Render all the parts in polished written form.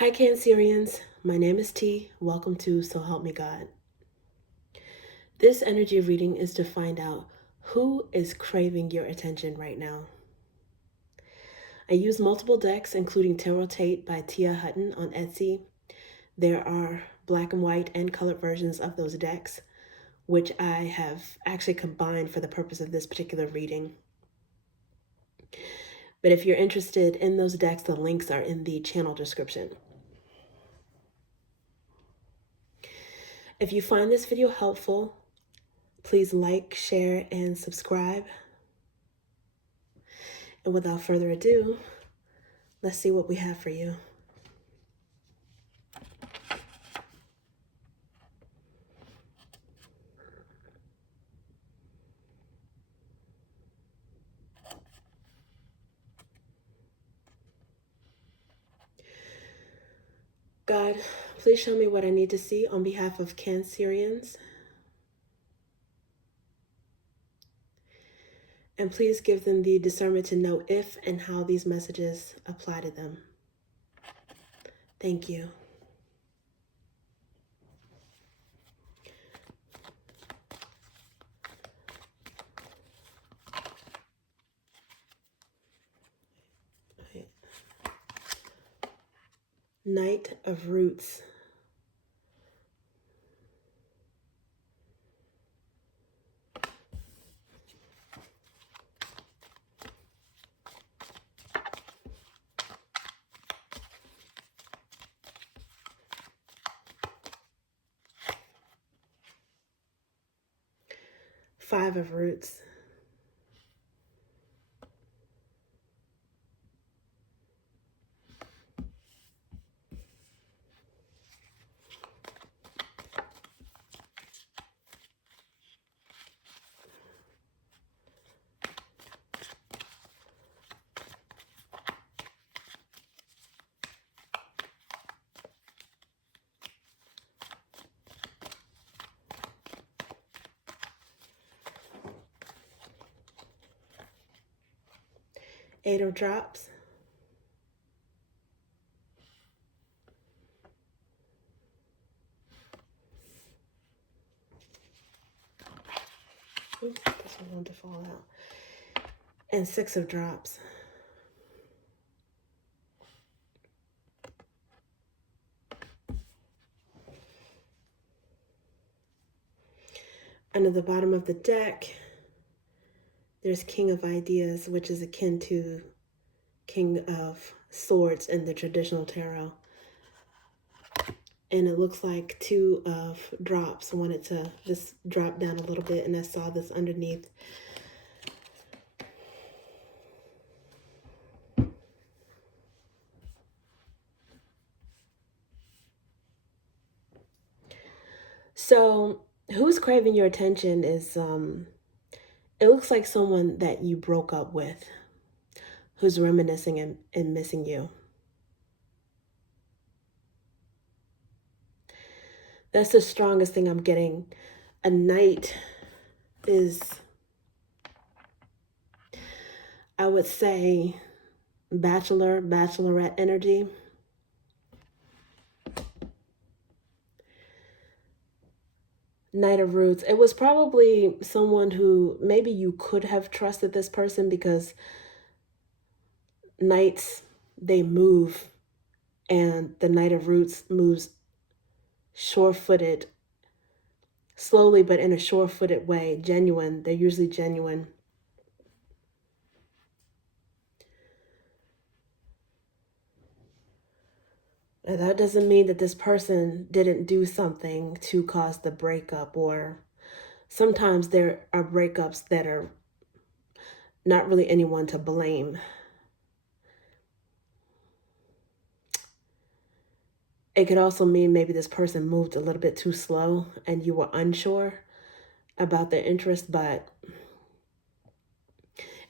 Hi, Cancerians. My name is T. Welcome to So Help Me God. This energy reading is to find out who is craving your attention right now. I use multiple decks, including Tarot Tate by Tia Hutton on Etsy. There are black and white and colored versions of those decks, which I have actually combined for the purpose of this particular reading. But if you're interested in those decks, the links are in the channel description. If you find this video helpful, please like, share, and subscribe. And without further ado, let's see what we have for you. God, please show me what I need to see on behalf of Cancerians. And please give them the discernment to know if and how these messages apply to them. Thank you. Knight of Roots. Five of Roots. Eight of Drops. Oops, this one wanted to fall out. And Six of Drops. Under the bottom of the deck, there's King of Ideas, which is akin to King of Swords in the traditional tarot. And it looks like Two of Drops. I wanted to just drop down a little bit, and I saw this underneath. So who's craving your attention is, it looks like someone that you broke up with, who's reminiscing and missing you. That's the strongest thing I'm getting. A knight is, I would say, bachelor, bachelorette energy. Knight of Roots. It was probably someone who maybe you could have trusted this person, because knights, they move, and the Knight of Roots moves sure-footed, slowly, but in a sure-footed way. Genuine. They're usually genuine. And that doesn't mean that this person didn't do something to cause the breakup, or sometimes there are breakups that are not really anyone to blame. It could also mean maybe this person moved a little bit too slow and you were unsure about their interest. But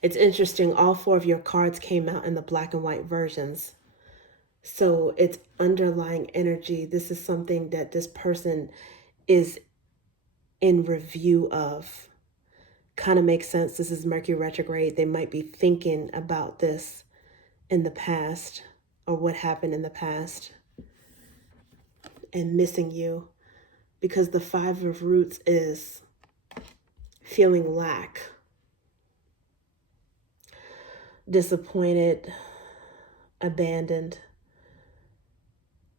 it's interesting, all four of your cards came out in the black and white versions. So it's underlying energy. This is something that this person is in review of. Kind of makes sense. This is Mercury retrograde. They might be thinking about this in the past, or what happened in the past. and missing you, because the Five of Roots is feeling lack, disappointed, abandoned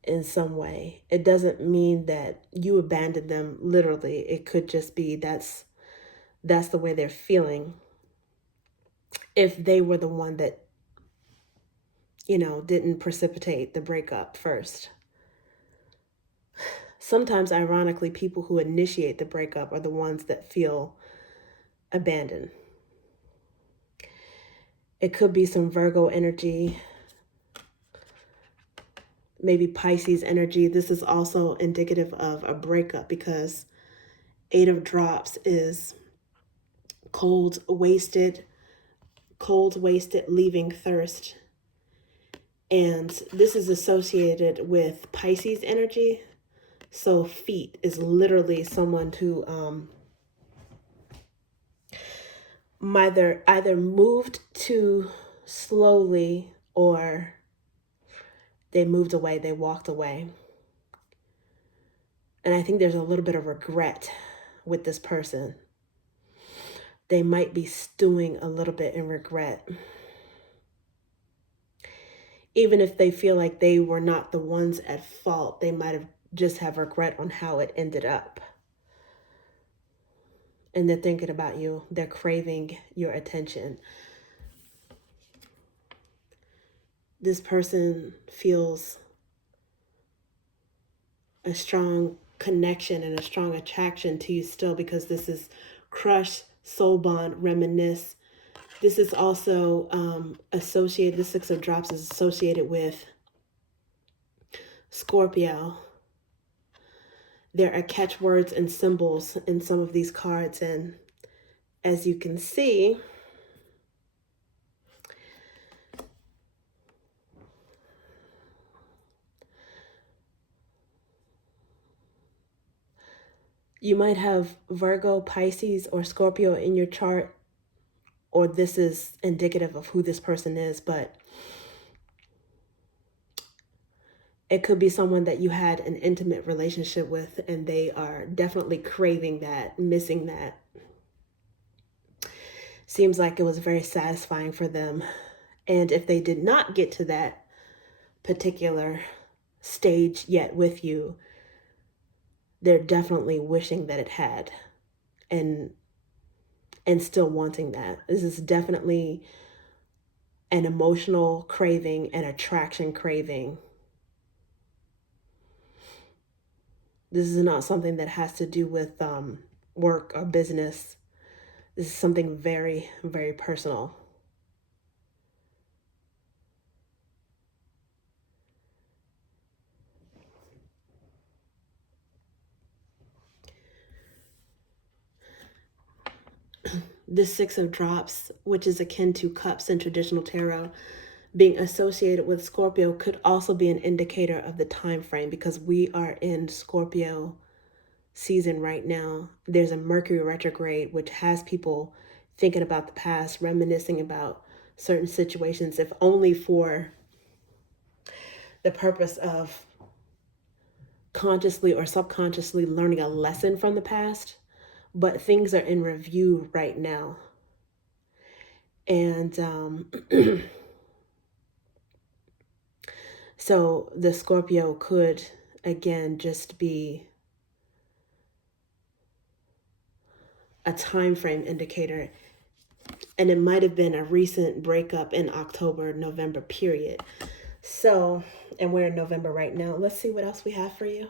in some way. It doesn't mean that you abandoned them literally. It could just be that's the way they're feeling. If they were the one that, didn't precipitate the breakup first. Sometimes, ironically, people who initiate the breakup are the ones that feel abandoned. It could be some Virgo energy, maybe Pisces energy. This is also indicative of a breakup because Eight of Drops is cold, wasted, leaving thirst. And this is associated with Pisces energy. So feet is literally someone who either moved too slowly or they moved away, they walked away. And I think there's a little bit of regret with this person. They might be stewing a little bit in regret. Even if they feel like they were not the ones at fault, they might have just have regret on how it ended up. And they're thinking about you. They're craving your attention. This person feels a strong connection and a strong attraction to you still, because this is crush, soul bond, reminisce. This is also associated, the Six of Drops is associated with Scorpio. There are catchwords and symbols in some of these cards, and as you can see, you might have Virgo, Pisces, or Scorpio in your chart, or this is indicative of who this person is, but it could be someone that you had an intimate relationship with and they are definitely craving that, missing that. Seems like it was very satisfying for them. And if they did not get to that particular stage yet with you, they're definitely wishing that it had and still wanting that. This is definitely an emotional craving, an attraction craving. This is not something that has to do with work or business. This is something very, very personal. The Six of Drops, which is akin to Cups in traditional tarot, being associated with Scorpio could also be an indicator of the time frame, because we are in Scorpio season right now. There's a Mercury retrograde, which has people thinking about the past, reminiscing about certain situations, if only for the purpose of consciously or subconsciously learning a lesson from the past. But things are in review right now. And so the Scorpio could, again, just be a time frame indicator. And it might have been a recent breakup in October, November period. So, and we're in November right now. Let's see what else we have for you.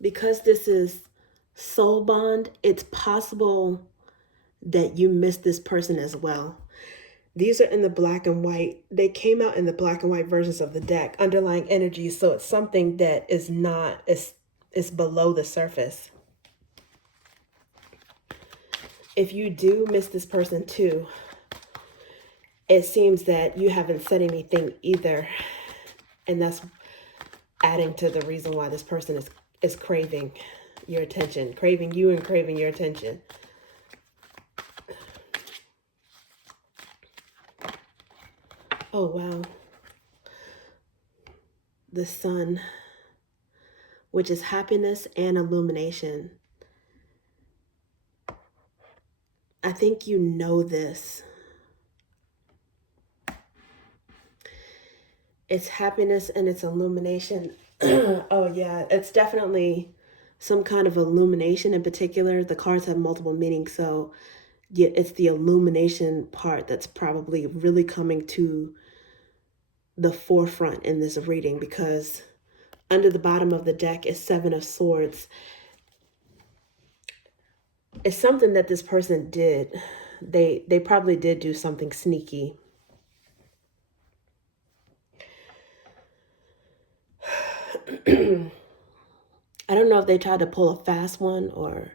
Because this is soul bond, it's possible that you missed this person as well. These are in the black and white. They came out in the black and white versions of the deck, underlying energies. So it's something that is not, it's below the surface. If you do miss this person too, it seems that you haven't said anything either. And that's adding to the reason why this person is craving your attention, craving you and craving your attention. Oh, wow. The sun, which is happiness and illumination. I think you know this. It's happiness and it's illumination. Oh, yeah, it's definitely some kind of illumination in particular. The cards have multiple meanings, so yeah, it's the illumination part that's probably really coming to the forefront in this reading, because under the bottom of the deck is Seven of Swords. It's something that this person did. They probably did do something sneaky. I don't know if they tried to pull a fast one or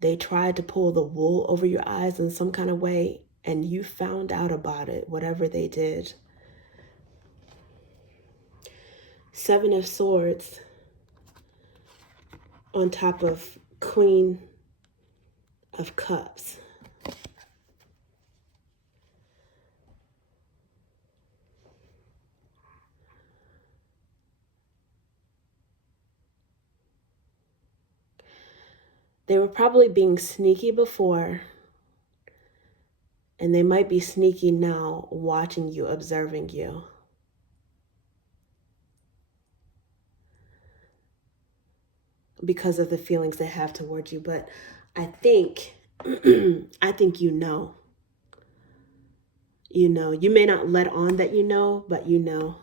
they tried to pull the wool over your eyes in some kind of way and you found out about it, whatever they did. Seven of Swords on top of Queen of Cups. They were probably being sneaky before, and they might be sneaky now, watching you, observing you. Because of the feelings they have towards you. But I think, I think you know. You know. You may not let on that you know, but you know.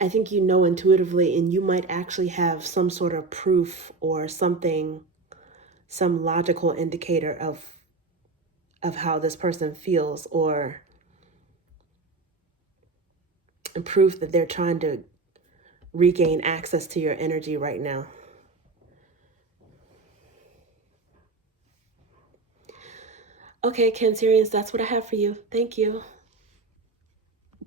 I think you know intuitively, and you might actually have some sort of proof or something, some logical indicator of how this person feels, or proof that they're trying to regain access to your energy right now. Okay, Cancerians, that's what I have for you. Thank you.